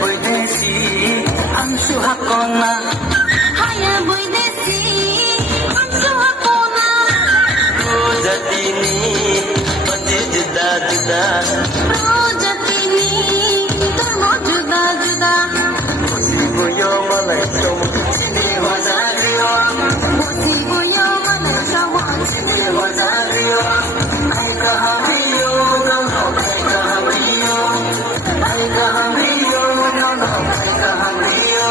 boidesi amshu hakona haya boidesi amshu hakona rojatini pati juda juda rojatini tarmo juda juda musiboyo malai som chini wazariyo musiboyo malai som chini wazariyo ai kahamiyo no ai kahamiyo ai kahamiyo no ai kahamiyo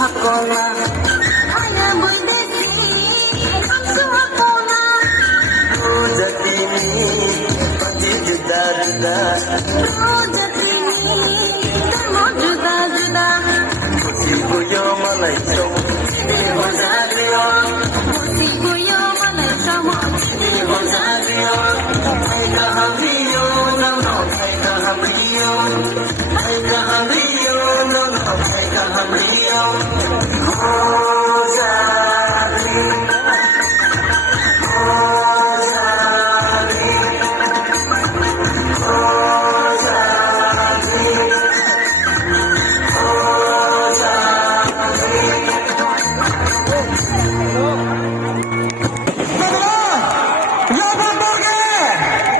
hakona haya boidesi amshu hakona rojatini pati juda juda rojatini tarmo juda juda musiboyo malai som chini wazariyo musiboyo malai som chini wazariyo ai kahamiyo no ai kahamiyo ai kahamiyo no ai kahamiyo Laban Bogey!